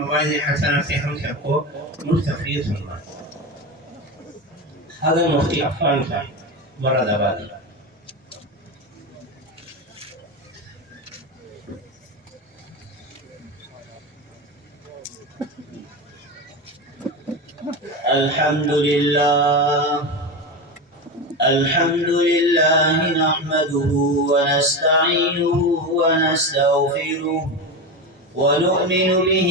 مواعظ حسنہ سے ہم سب کو مستفید فرمائے۔ حضرت مفتی عفان صاحب مراد آبادی۔ الحمد لله نحمده ونستعينه ونستغفره ونؤمن به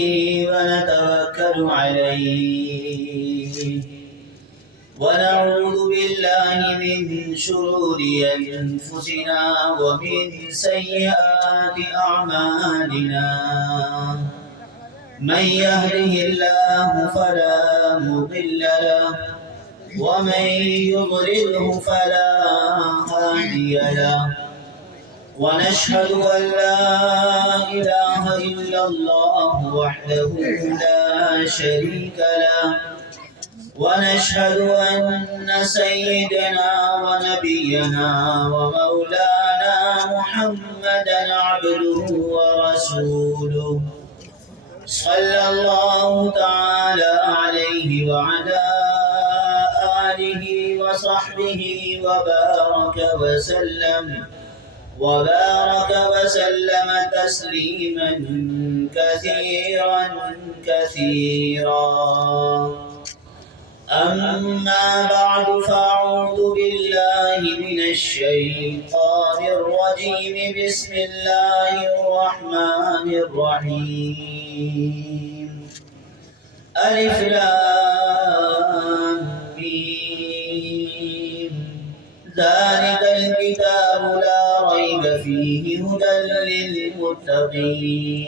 ونتوكل عليه ونعوذ بالله من شرور أنفسنا ومن سيئات أعمالنا من يهده الله فلا مضل له ومن يضلله فلا هادي له ونشهد أن لا إله إلا الله وحده لا شريك له ونشهد أن سيدنا ونبينا ومولانا محمدا عبده ورسوله صلى الله تعالى عليه وعلى آله وصحبه وبارك وسلم تسليما كثيرا أما بعد فأعوذ بالله من الشيطان الرجيم بسم الله الرحمن الرحيم ألف لام ميم ذلك الكتاب لا ريب فيه هدى للمتقين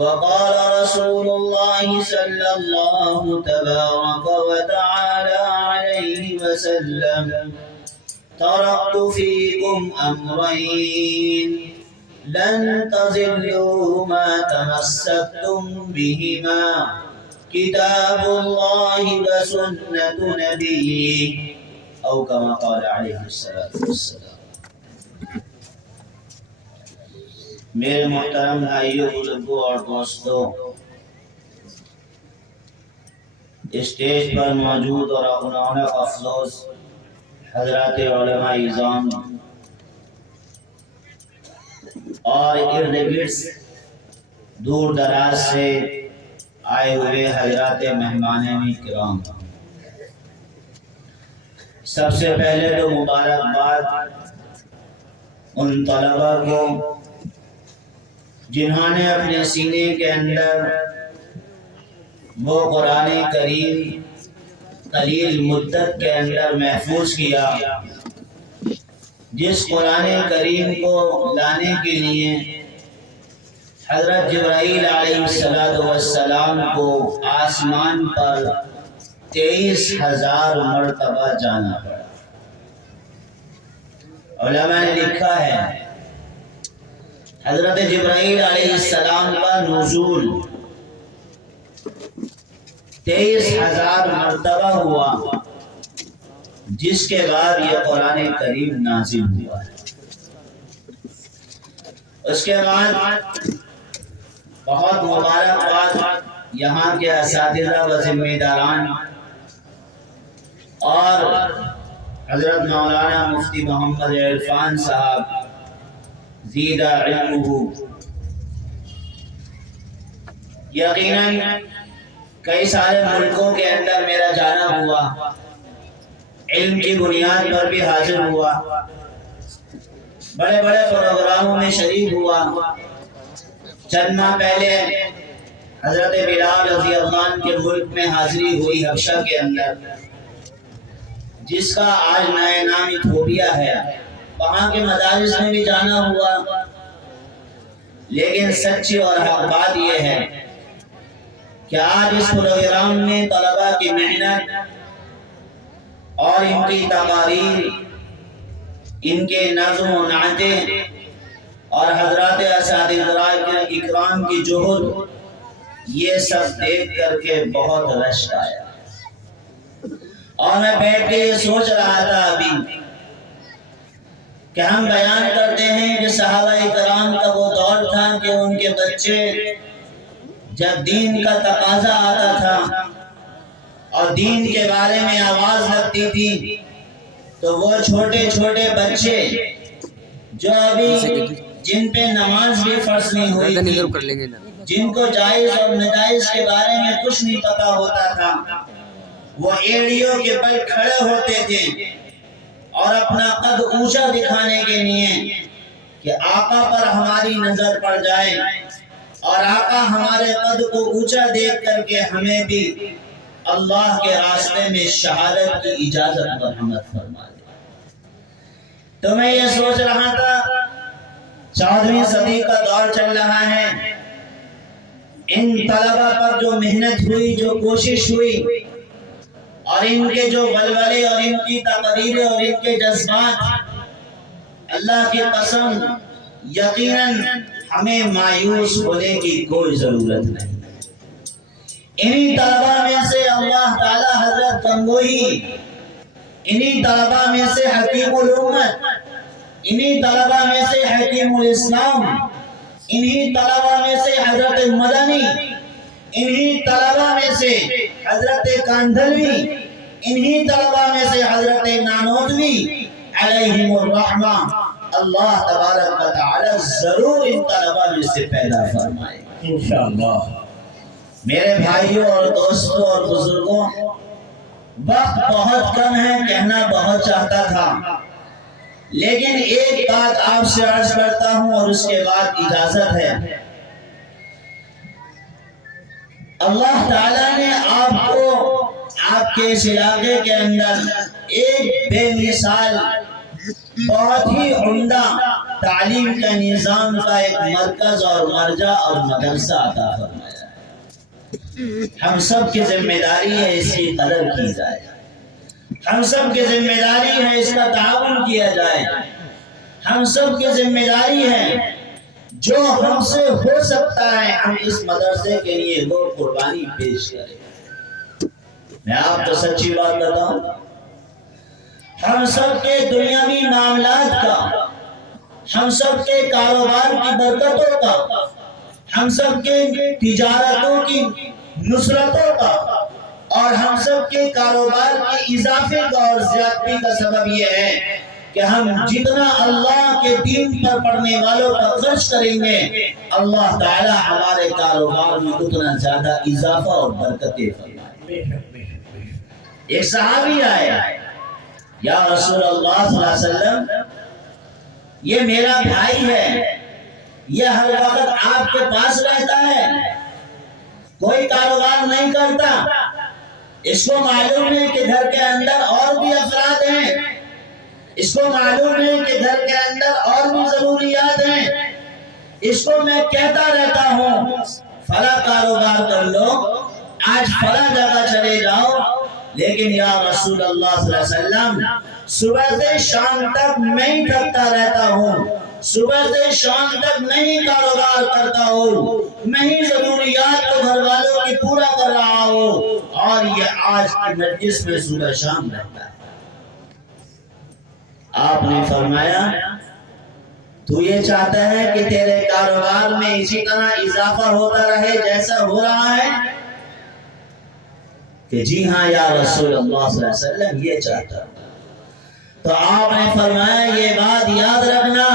وقال رسول الله صلى الله تبارك وتعالى عليه وسلم تركت فيكم أمرين لن تضلوا ما تمسكتم بهما كتاب الله وسنة نبيه أو كما قال عليه الصلاة والسلام۔ میرے محترم بھائیوں، بزرگوں اور دوستوں، اسٹیج پر موجود اور اغناء افسوس حضرات علماء اعظام اور ارد گرد دور دراز سے آئے ہوئے حضرات مہمان کرام، سب سے پہلے تو مبارکباد ان طلباء کو جنہوں نے اپنے سینے کے اندر وہ قرآن کریم قلیل مدت کے اندر محفوظ کیا، جس قرآن کریم کو لانے کے لیے حضرت جبرائیل علیہ السلام کو آسمان پر 23,000 مرتبہ جانا پڑا۔ علماء نے لکھا ہے حضرت جبرائیل علیہ السلام کا نزول 23,000 مرتبہ ہوا، جس کے بعد یہ قرآن کریم نازل ہوا ہے۔ اس کے بعد بہت مبارکباد یہاں کے اساتذہ و ذمہ داران اور حضرت مولانا مفتی محمد عرفان صاحب زیدہ علمہ، یقیناً کئی سارے ملکوں کے اندر میرا جانا ہوا، علم کی بنیاد پر بھی حاضر ہوا، بڑے بڑے پروگراموں میں شریک ہوا۔ چند ماہ پہلے حضرت بلال رضی اللہ عنہ کے ملک میں حاضری ہوئی حبشہ کے اندر، جس کا آج نیا نام ایتھوپیا ہے۔ وہاں کے مدارس میں بھی جانا ہوا، لیکن سچی اور حق بات یہ ہے کہ آج اس پروگرام میں طلباء کی محنت اور ان کی تقاریر، ان کے نظم و نعتیں اور حضرات اساتذہ اکرام کی جہد، یہ سب دیکھ کر کے بہت رشک آیا۔ اور میں بیٹھ کے یہ سوچ رہا تھا ابھی کہ ہم بیان کرتے ہیں کہ صحابہ کرام کا وہ دور تھا کہ ان کے بچے جب دین کا تقاضا آتا تھا اور دین کے بارے میں آواز لگتی تھی تو وہ چھوٹے چھوٹے بچے جو ابھی جن پہ نماز بھی فرض نہیں ہوئی تھی، جن کو جائز اور ناجائز کے بارے میں کچھ نہیں پتا ہوتا تھا، وہ ایڑیوں کے بل کھڑے ہوتے تھے اور اپنا قد اونچا دکھانے کے لیے کہ آقا پر ہماری نظر پڑ جائے اور آقا ہمارے قد کو اونچا دیکھ کر کے ہمیں بھی اللہ کے راستے میں شہادت کی اجازت مرحمت فرما دے۔ تو میں یہ سوچ رہا تھا 14ویں صدی کا دور چل رہا ہے، ان طلبہ پر جو محنت ہوئی، جو کوشش ہوئی، اور ان کے جو ولولے اور ان کی تقریریں اور ان کے جذبات، اللہ کی قسم یقیناً ہمیں مایوس ہونے کی کوئی ضرورت نہیں۔ انہی طلبہ میں سے اللہ تعالی حضرت گنگوہی، انہی طلبہ میں سے حکیم الامت، انہی طلبہ میں سے حکیم الاسلام، انہی طلبہ میں سے حضرت مدنی، انہی طلبہ میں سے حضرت کاندھلوی، انہی طلبہ میں سے حضرت نانوتوی علیہم الرحمہ، اللہ تبارک و تعالی ضرور ان طلبہ میں سے پیدا فرمائے انشاءاللہ۔ میرے بھائیوں اور دوستوں اور بزرگوں، وقت بہت کم ہے، کہنا بہت چاہتا تھا، لیکن ایک بات آپ سے عرض کرتا ہوں اور اس کے بعد اجازت ہے۔ اللہ تعالیٰ نے آپ کو آپ کے اس علاقے کے اندر ایک بے مثال بہت ہی عمدہ تعلیم کا نظام کا ایک مرکز اور مرجع اور مدرسہ عطا فرمایا ہے۔ ہم سب کی ذمہ داری ہے اس کی قدر کی جائے، ہم سب کی ذمہ داری ہے اس کا تعاون کیا جائے، ہم سب کی ذمہ داری ہے جو ہم سے ہو سکتا ہے ہم اس مدرسے کے لیے وہ قربانی پیش کریں۔ میں آپ کو سچی بات بتاؤں، ہم سب کے دنیاوی معاملات کا، ہم سب کے کاروبار کی برکتوں کا، ہم سب کے تجارتوں کی نصرتوں کا اور ہم سب کے کاروبار کے اضافے کا اور زیادتی کا سبب یہ ہے کہ ہم جتنا اللہ کے دین پر پڑھنے والوں پر خرچ کریں گے، اللہ تعالی ہمارے کاروبار میں اتنا زیادہ اضافہ اور برکتیں فرمائے۔ ایک صحابی آیا، یا رسول اللہ صلی اللہ علیہ وسلم، یہ میرا بھائی ہے، یہ ہر وقت آپ کے پاس رہتا ہے، کوئی کاروبار نہیں کرتا، اس کو معلوم ہے کہ گھر کے اندر اور بھی افراد ہیں، اس کو معلوم ہے کہ گھر کے اندر اور بھی ضروریات ہیں، اس کو میں کہتا رہتا ہوں فلاں کاروبار کر لو، آج فلاں جگہ چلے جاؤ، لیکن یا رسول اللہ صلی اللہ علیہ وسلم صبح سے شام تک میں ہی تھکتا رہتا ہوں، صبح سے شام تک میں ہی کاروبار کرتا ہوں، میں ہی ضروریات کو گھر والوں کی پورا کر رہا ہوں، اور یہ آج کی مجلس میں صبح شام رہتا ہے۔ آپ نے فرمایا تو یہ چاہتا ہے کہ تیرے کاروبار میں اسی طرح اضافہ ہوتا رہے جیسا ہو رہا ہے؟ کہ جی ہاں یا رسول اللہ صلی اللہ علیہ وسلم، یہ چاہتا ہوں۔ تو آپ نے فرمایا یہ بات یاد رکھنا،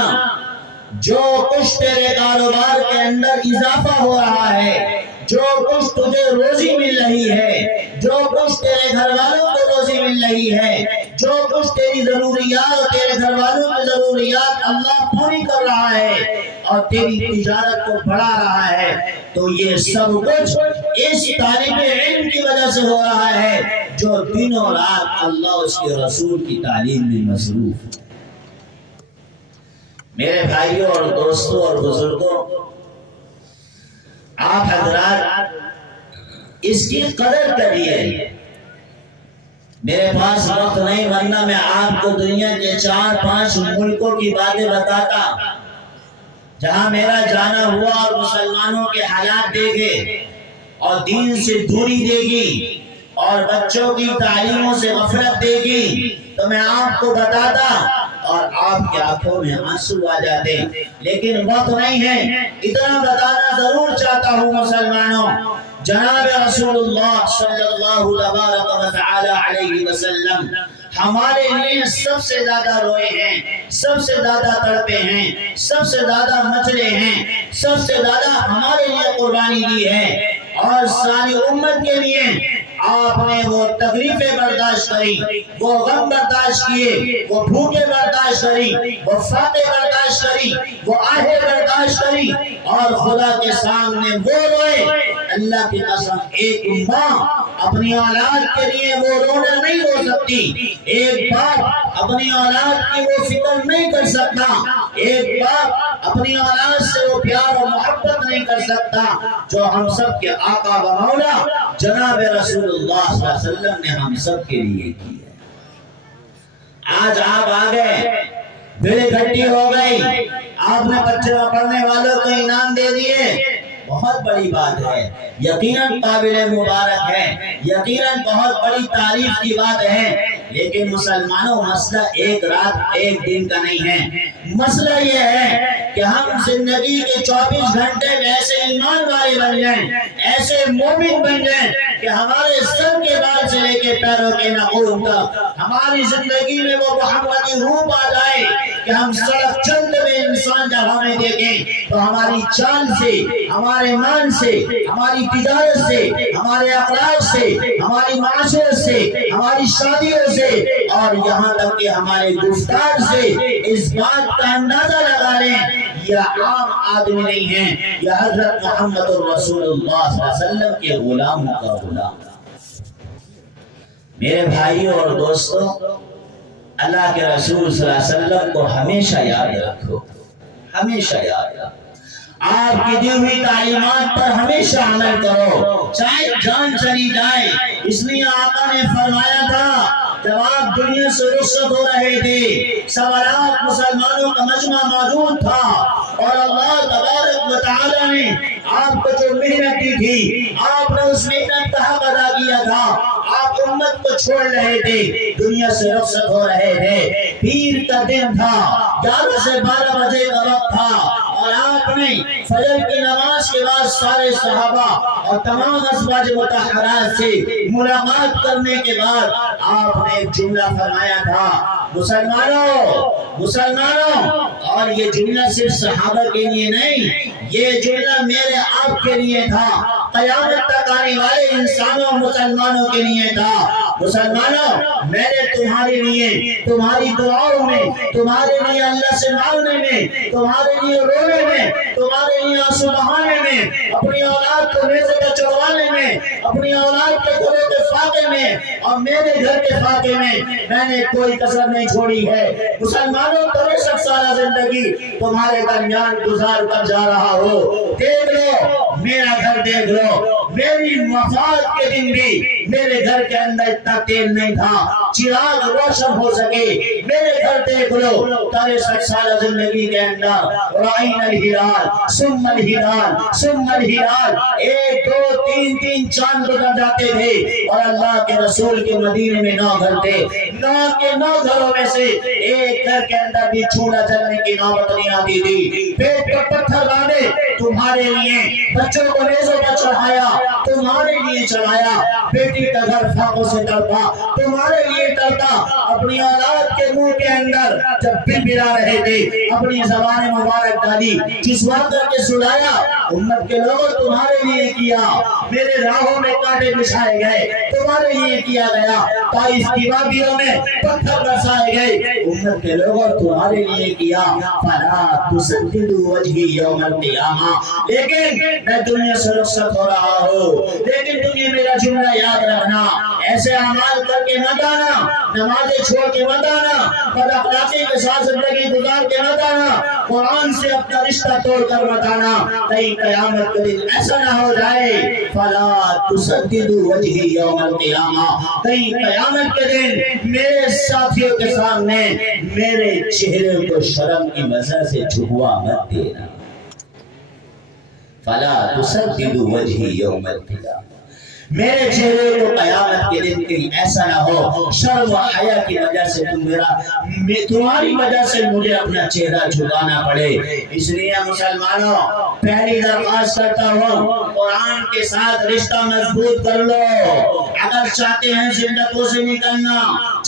جو کچھ تیرے کاروبار کے اندر اضافہ ہو رہا ہے، جو کچھ تجھے روزی مل رہی ہے، جو کچھ تیرے گھر والوں کو روزی مل رہی ہے، جو کچھ تیری ضروریات اور تیرے گھر والوں کی ضروریات اللہ پوری کر رہا ہے اور تیری تجارت کو بڑھا رہا ہے، تو یہ سب کچھ اس طالب علم کی وجہ سے ہو رہا ہے جو دن و رات اللہ اس کے رسول کی تعلیم میں مصروف ہے۔ میرے بھائیوں اور دوستوں اور بزرگوں، آپ حضرات اس کی قدر کریے۔ میرے پاس وقت نہیں، ورنہ میں آپ کو دنیا کے 4-5 ملکوں کی باتیں بتاتا جہاں میرا جانا ہوا اور مسلمانوں کے حالات دیکھے اور دین سے دوری دیکھی اور بچوں کی تعلیموں سے غفلت دیکھی، تو میں آپ کو بتاتا اور آپ کی آنکھوں میں آنسو آ جاتے، لیکن وقت نہیں ہے۔ اتنا بتانا ضرور چاہتا ہوں مسلمانوں جناب رسول اللہ صلی اللہ تبارک و تعالی علیہ وسلم ہمارے لیے سب سے زیادہ روئے ہیں، سب سے زیادہ تڑپے ہیں، سب سے زیادہ مچلے ہیں، سب سے زیادہ ہمارے لیے قربانی دی ہے، اور ساری امت کے لیے آپ نے وہ تکلیفیں برداشت کری، وہ غم برداشت کیے، وہ بھوکے برداشت کری، وہ فاقے برداشت کری، وہ آہیں برداشت کری، اور خدا کے سامنے وہ روئے۔ اللہ کی قسم ایک ماں اپنی اولاد کے لیے وہ رونا نہیں رو سکتی، ایک باپ اپنی اولاد کی وہ فکر نہیں کر سکتا، ایک باپ اپنی اولاد سے وہ پیار اور محبت نہیں کر سکتا جو ہم سب کے آقا و مولا جناب رسول اللہ صلی اللہ علیہ وسلم نے ہم سب کے لیے کی ہے۔ آج آپ آگئے، بھیڑ اکٹھی ہو گئی، آپ نے بچے پڑھنے والوں کو انعام دے دیے، بہت بڑی بات ہے، یقیناً قابل مبارک ہے، یقیناً بہت بڑی تعریف کی بات ہے، لیکن مسلمانوں مسئلہ ایک رات ایک دن کا نہیں ہے، مسئلہ یہ ہے کہ ہم زندگی کے 24 گھنٹے میں ایسے ایمان والے بن جائیں، ایسے مومن بن جائیں کہ ہمارے سر کے بال سے لے کے پیروں کے ناخن تک ہماری زندگی میں وہ محمدی روپ آ جائے کہ ہم سڑک چلتے ہوئے انسان جب ہمیں دیکھیں تو ہماری چال سے، ہمارے مان سے، ہماری تجارت سے، ہمارے اخلاق سے، ہماری معاشرت سے، ہماری شادیوں سے، اور یہاں تک کہ ہمارے گفتار سے اس بات کا اندازہ لگا لیں یہ عام آدمی نہیں ہیں، یہ حضرت محمد رسول اللہ صلی اللہ علیہ وسلم کے غلاموں کا غلام۔ میرے بھائیوں اور دوستوں، اللہ کے رسول صلی اللہ علیہ وسلم کو ہمیشہ یاد رکھو، ہمیشہ یاد رکھو، آپ کی دی ہوئی تعلیمات پر ہمیشہ عمل کرو، چاہے جان چلی جائے۔ اس لیے آقا نے فرمایا تھا جب آپ دنیا سے رخصت ہو رہے تھے، 1.25 لاکھ مسلمانوں کا مجمع موجود تھا، اور اللہ تبارک و تعالی نے آپ کو جو محنت دی تھی، آپ نے اس محنت کا حق ادا کیا تھا۔ آپ امت کو چھوڑ رہے تھے، دنیا سے رخصت ہو رہے تھے، پیر کا دن تھا، 11 سے 12 بجے کا وقت تھا، اور آپ نے فجر کی نماز کے بعد سارے صحابہ اور تمام ازواج مطہرات سے ملاقات کرنے کے بعد آپ نے ایک جملہ فرمایا تھا، مسلمانوں، اور یہ جملہ صرف صحابہ کے لیے نہیں، یہ جملہ میرے آپ کے لیے تھا، قیامت تک آنے والے انسانوں مسلمانوں کے لیے تھا۔ مسلمانوں، میں نے تمہارے لیے، تمہاری دعاؤں میں، تمہارے لیے اللہ سے مانگنے میں، تمہارے لیے رونے میں، تمہارے لیے آنسو بہانے میں، اپنی اولاد کو نیزے پہ چڑھوانے میں، اپنی اولاد کے گھروں کے فاقے میں، اور میرے گھر کے فاقے میں نے کوئی کسر نہیں چھوڑی ہے۔ مسلمانوں، 63 سالہ زندگی تمہارے درمیان گزار کر جا رہا ہو، دیکھ لو میرا گھر، دیکھ لو میری وفات کے دن بھی میرے گھر کے اندر اتنا تیل نہیں تھا چراغ روشن ہو سکے۔ میرے گھر دیکھ لو، 63 سالہ زندگی کے اندر رائن الہلال ثم الہلال ثم الہلال، 1 2 3 3 چاند گزر جاتے تھے، اور اللہ کے رسول کے مدینے میں 9 گھر تھے، 9 کے 9 گھروں میں سے ایک گھر کے اندر بھی چولہا جلنے کی نوبت نہیں آتی تھی۔ پیٹ پر پتھر باندھے تمہارے لیے، بچوں کو نیزوں پر چڑھایا تمہارے لیے چڑھایا، بیٹی کا گھر فاقوں سے تڑپا تمہارے لیے تڑپا، اپنی اولاد کے منہ کے اندر جب بل بلا رہے تھے اپنی زبان مبارک ڈالی، چسوا کر کے سلایا، امت کے لوگوں تمہارے لیے کیا، میرے راہوں میں کانٹے بچھائے گئے تمہارے لیے کیا گیا، طائف کی وادیوں میں پتھر برسائے گئے، امت کے لوگوں تمہارے لیے کیا، فلا تسددوا وجهي يوم القیامہ۔ لیکن میں دنیا سے رخصت ہو رہا ہوں، لیکن تمہیں میرا جملہ یاد رکھنا، ایسے اعمال کر کے مت آنا، نمازیں چھوڑ کے مت آنا، بد اخلاقی کے ساتھ زندگی گزار کے مت آنا، قرآن سے اپنا رشتہ توڑ کر مت آنا، کہیں قیامت کے دن ایسا نہ ہو جائے فلا تسددوا وجهي يوم القیامہ، کہیں قیامت کے دن میرے ساتھیوں کے سامنے میرے چہرے کو شرم کی وجہ سے جھکوا مت دینا، فلا تسددوا وجهي يوم القیامہ۔ میرے چہرے کو قیامت کے دن کہیں ایسا نہ ہو شرم و حیا کی وجہ سے تمہاری وجہ سے مجھے اپنا چہرہ جھکانا پڑے۔ اس لیے مسلمانوں پہلی درخواست کرتا ہوں قرآن کے ساتھ رشتہ مضبوط کر لو۔ اگر چاہتے ہیں ذلتوں سے نکلنا،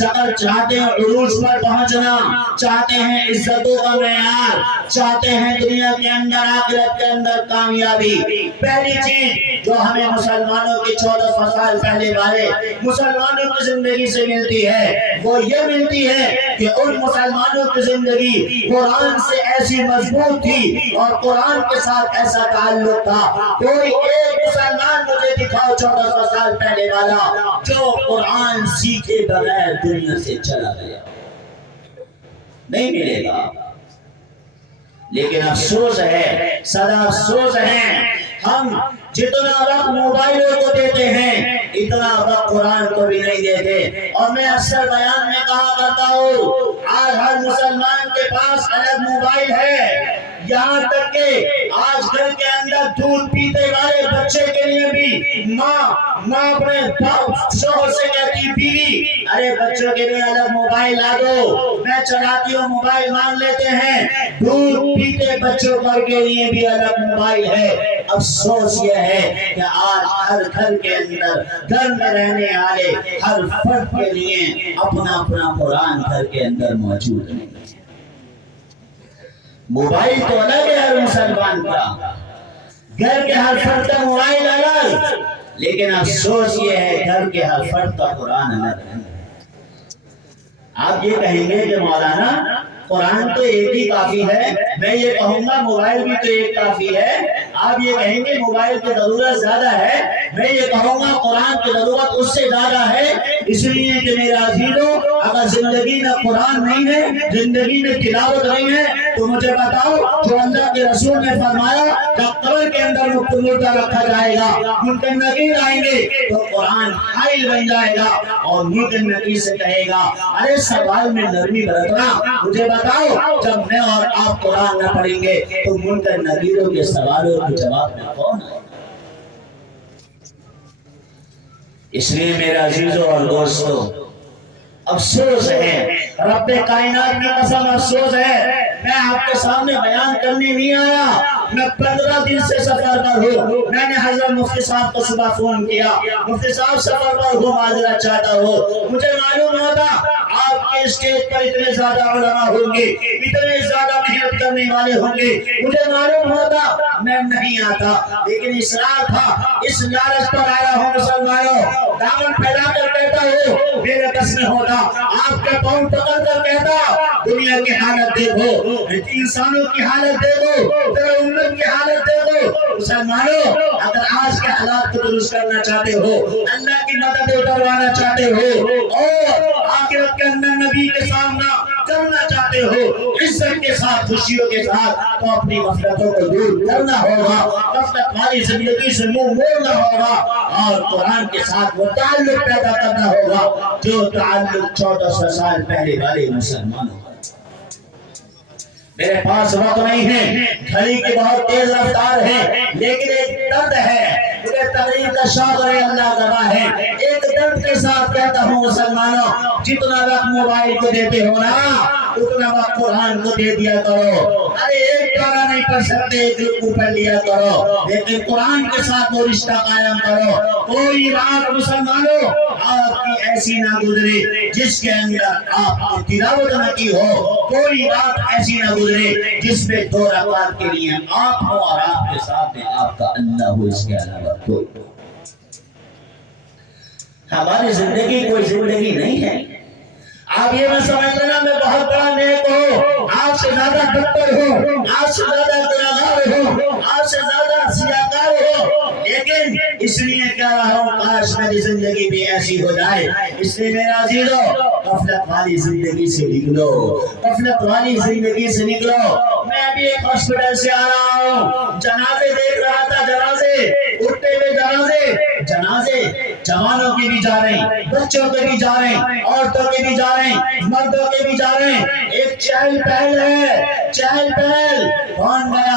اگر چاہتے ہیں عروج پر پہنچنا، چاہتے ہیں عزتوں کا معیار، چاہتے ہیں دنیا کے اندر آخرت کے اندر کامیابی، پہلی چیز جو ہمیں مسلمانوں کے 1400 سال پہلے والے مسلمانوں کی زندگی سے ملتی ہے وہ یہ ملتی ہے کہ ان مسلمانوں کی زندگی قرآن سے ایسی مضبوط تھی اور قرآن کے ساتھ ایسا تعلق تھا۔ کوئی ایک مسلمان مجھے دکھاؤ 1400 سال پہلے والا جو قرآن سیکھے بغیر دنیا سے چلا گیا، نہیں ملے گا۔ لیکن افسوس ہے، سدا افسوس ہے، ہم جتنا وقت موبائلوں کو دیتے ہیں اتنا وقت قرآن کو بھی نہیں دیتے۔ اور میں اکثر بیان میں کہا کرتا ہوں آج ہر مسلمان کے پاس الگ موبائل ہے، یہاں تک کہ آج گھر کے اندر دودھ پیتے والے بچے کے لیے بھی ماں اپنے شوہر سے کہتی بیوی ارے بچوں کے لیے الگ موبائل لا دو، میں چلاتی ہوں موبائل مانگ لیتے ہیں، دودھ پیتے بچوں کے لیے بھی الگ موبائل ہے۔ افسوس یہ ہے کہ آج ہر گھر کے اندر گھر میں رہنے والے ہر فرد کے لیے اپنا قرآن گھر کے اندر موجود نہیں ہے۔ موبائل تو الگ ہے ہر مسلمان کا، گھر کے ہر فرد کا موبائل الگ، لیکن افسوس یہ ہے گھر کے ہر فرد کا قرآن الگ ہے۔ آپ یہ کہیں گے کہ مولانا قرآن تو ایک ہی کافی ہے، میں یہ کہوں گا موبائل بھی تو ایک کافی ہے۔ آپ یہ کہیں گے موبائل کی ضرورت زیادہ ہے، میں یہ کہوں گا قرآن کی ضرورت اس سے زیادہ ہے، اس لیے کہ میرا عزیزو اگر زندگی میں قرآن نہیں ہے، زندگی میں تلاوت نہیں ہے تو مجھے بتاؤ جو اللہ کے رسول نے فرمایا کہ قبر کے اندر مردہ رکھا جائے گا، منکر نکیر آئیں گے تو قرآن حائل بن جائے گا اور منکر نکیر سے کہے گا ارے سوال میں نرمی برتنا، مجھے بتاؤ جب میں اور آپ قرآن نہ پڑھیں گے تو منکر نکیروں کے سوالوں کے جواب میں کون ہے؟ اس لیے میرے عزیزوں اور دوستوں افسوس ہے، رب کائنات کی قسم افسوس ہے، میں آپ کے سامنے بیان کرنے نہیں آیا، میں 15 دن سے سفر پر ہوں۔ میں نے حضرت مفتی صاحب کو صبح فون کیا، مفتی صاحب سفر پر ہوں، معذرت چاہتا ہوں، مجھے معلوم ہوتا آپ کے اسٹیج پر اتنے زیادہ علماء ہوں گے، اتنے زیادہ محنت کرنے والے ہوں گے، مجھے معلوم ہوتا میں نہیں آتا، لیکن اصرار تھا، اس لالچ پر آیا ہوں۔ مسلمانوں دامن پھیلا کر کہتا ہوں میرے بس میں ہوتا آپ کے پاؤں پکڑ کر کہتا دنیا کی حالت دیکھو، انسانوں کی حالت دیکھو، تیرے امت کی حالت دیکھو۔ مسلمانوں اگر آج کے حالات کو درست کرنا چاہتے ہو، اللہ کی مدد اتروانا چاہتے ہو اور آخرت کے اندر نبی کے سامنا کرنا چاہتے ہو عزت کے ساتھ خوشیوں کے ساتھ، تو اپنی غفلتوں کو دور کرنا ہوگا، غفلت والی زندگی سے منہ موڑنا ہوگا اور قرآن کے ساتھ وہ تعلق پیدا کرنا ہوگا جو تعلق 1400 سال پہلے والے مسلمانوں کا۔ میرے پاس وقت نہیں ہے، گھڑی کی بہت تیز رفتار ہے، لیکن ایک درد ہے، مجھے تقریر کا شوق ہے، اللہ گواہ ہے، ایک درد کے ساتھ کہتا ہوں مسلمانوں جتنا وقت موبائل کو دیتے ہو نا اتنا وقت قرآن کو دے دیا کرو۔ ارے ایک پارہ نہیں پڑھ سکتے، ایک رکوع پڑھ لیا کرو، لیکن قرآن کے ساتھ وہ رشتہ قائم کرو۔ کوئی رات مسلمانوں آپ کی ایسی نہ گزرے جس کے اندر آپ کی تلاوت نہ کی ہو، کوئی رات ایسی نہ گزرے جس میں 2 رکعت کے لیے آپ ہو اور آپ کے ساتھ میں آپ کا اللہ ہو، اس کے علاوہ کوئی۔ ہماری زندگی کوئی زندگی نہیں ہے۔ آپ یہ میں سمجھ لینا میں بہت بڑا نیک ہوں، آپ سے زیادہ بدتر ہوں، آپ سے زیادہ گناہگار ہوں، آپ سے زیادہ سیاکار ہوں، لیکن اس لیے کہہ رہا ہوں کاش میری زندگی بھی ایسی ہو جائے۔ اس لیے میرا عزیزو غفلت والی زندگی سے نکلو، غفلت والی زندگی سے نکلو۔ میں ابھی ایک ہاسپٹل سے آ رہا ہوں، جنازے دیکھ رہا تھا، جنازے اٹھتے ہوئے، جنازے جوانوں کے بھی جا رہے ہیں، بچوں کے بھی جا رہے ہیں، عورتوں کے بھی جا رہے ہیں، مردوں کے بھی جا رہے ہیں۔ ایک چہل پہل ہے، چہل پہل کون گیا؟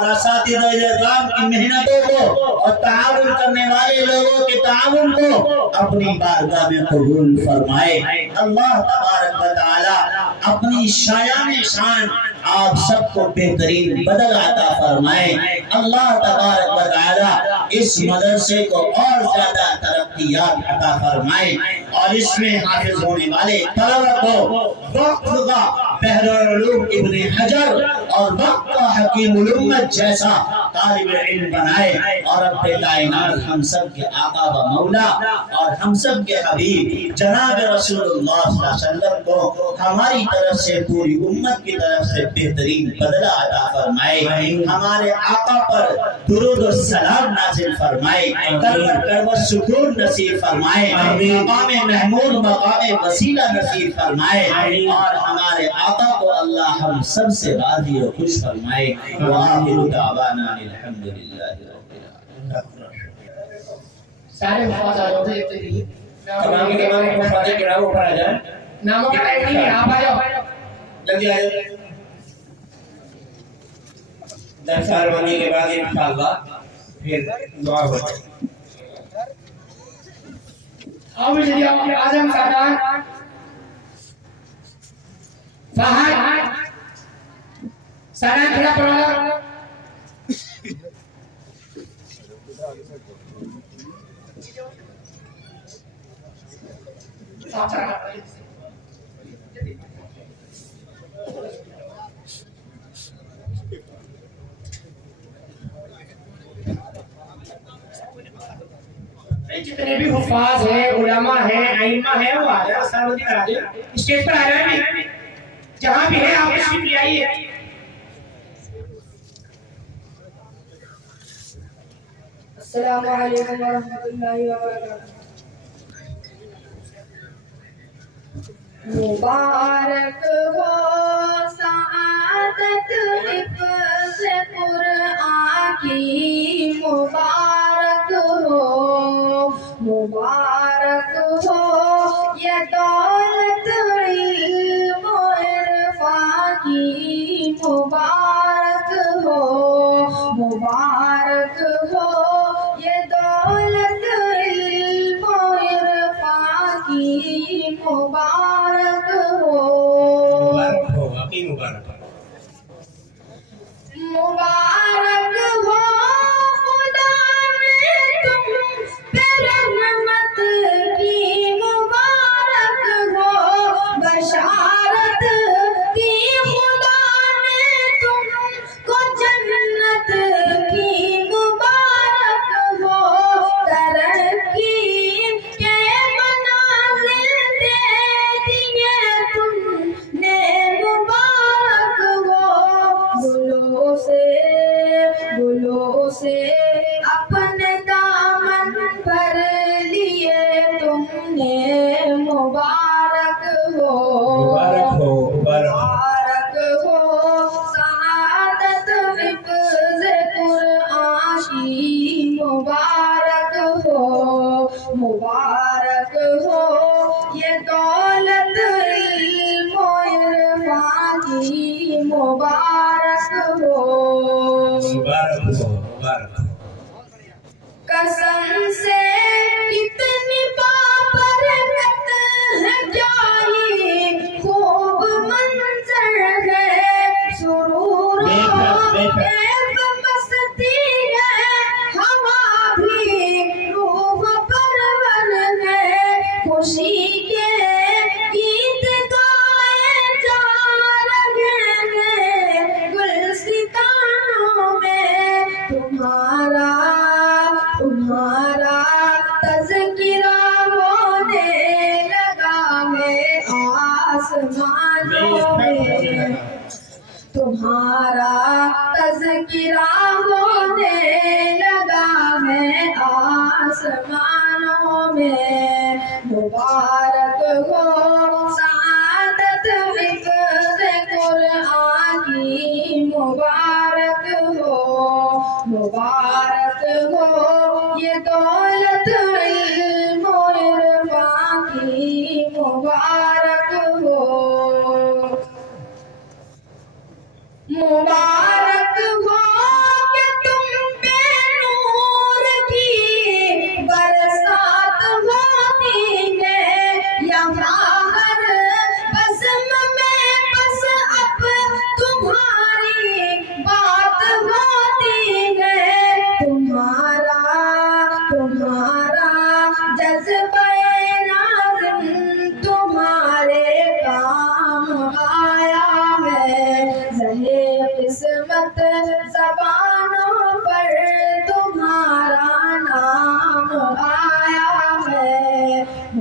اور اساتذہ کرام کی محنتوں کو اور تعاون کرنے والے لوگوں کے تعاون کو اپنی بارگاہ میں قبول فرمائے۔ اللہ تبارک و تعالی اپنی شایان شان آپ سب کو بہترین بدل عطا فرمائے۔ اللہ تبارک و تعالی اس مدرسے کو اور زیادہ ترقیات عطا فرمائے اور اس میں حافظ ہونے والے طلبہ کو وقت کا بحر العلوم ابن حجر اور وقت کا حکیم الامت جیسا طالب علم بنائے، اور رب کائنات ہم سب کے آقا و مولا اور ہم سب کے حبیب جناب رسول اللہ صلی اللہ علیہ وسلم کو ہماری طرف سے پوری امت کی طرف سے بہترین بدلہ عطا فرمائے۔ ہمارے آقا پر درود و سلام نازل فرمائے، کلمہ سکون نصیب فرمائے، مقام محمود مقام وسیلہ نصیب فرمائے، اور ہمارے آقا کو اللہ ہم سب سے راضی و خوش فرمائے۔ وآخر دعوانا الحمدللہ رب العالمین۔ سارے محفوظ آ جاؤ ابتدی تمام کے تمام محفوظ کرام اوپر آ جائیں، ناموں کا ٹائم نہیں ہے، آپ آ جاؤ جلدی آ جائیں۔ درس آرمانی کے بعد انشاءاللہ پھر دعا ہو جائے۔ آؤ جلدی آؤ، اعظم سادات فہد سادات کھڑا پڑھو۔ جتنے بھی حفاظ ہیں، علماء ہیں، ائمہ ہیں، وہ آ جائے، سارودی کرا دیں، اسٹیج پر آ جائیں، جہاں بھی ہے آپ تشریف لے آئیے۔ السلام علیکم ورحمۃ اللہ وبرکاتہ۔ مبارک ہو سعادت حفظ قرآن کی، مبارک ہو، مبارک ہو یہ دولت علم و عرفان کی، مبارک ہو، مبارک ہو یہ دولت علم و عرفان کی، مبارک ہو، مبارک ہو، واقعی مبارک ہو۔ مبارک ہو خدا نے تم پہ رحمت کی، مبارک ہو بشارت کی خدا نے تم کو جنت کی، مبارک ہو ترقی کے منازل دے دیے تم نے، مبارک ہو گلوں سے اپنے دامن بھر لیے تم نے، مبارک ہو، مبارک ہو، مبارک ہو۔ مبارک ہو سعادت حفظ قرآن کی، مبارک ہو، مبارک ہو یہ دولت علم و عرفان کی، مبارک ہو، مبارک ہو، مبارک ہو۔ قسم سے کتنی بابرکت ہے کیا یہ خوب منظر ہے، سرور و کیف مستی ہے، ہوا بھی روح پرور ہے، خوشی کے گیت گائے جا رہے ہیں گلستانوں میں، تمہارا تذکرہ ہونے لگا ہے آسمانوں میں، تمہارا تذکرہ ہونے لگا ہے آسمانوں میں، مبارک ہو سعادت حفظ قرآن کی، مبارک ہو، مبارک ہو یہ دولت علم و عرفان کی، مبارک ہو، مبارک ہو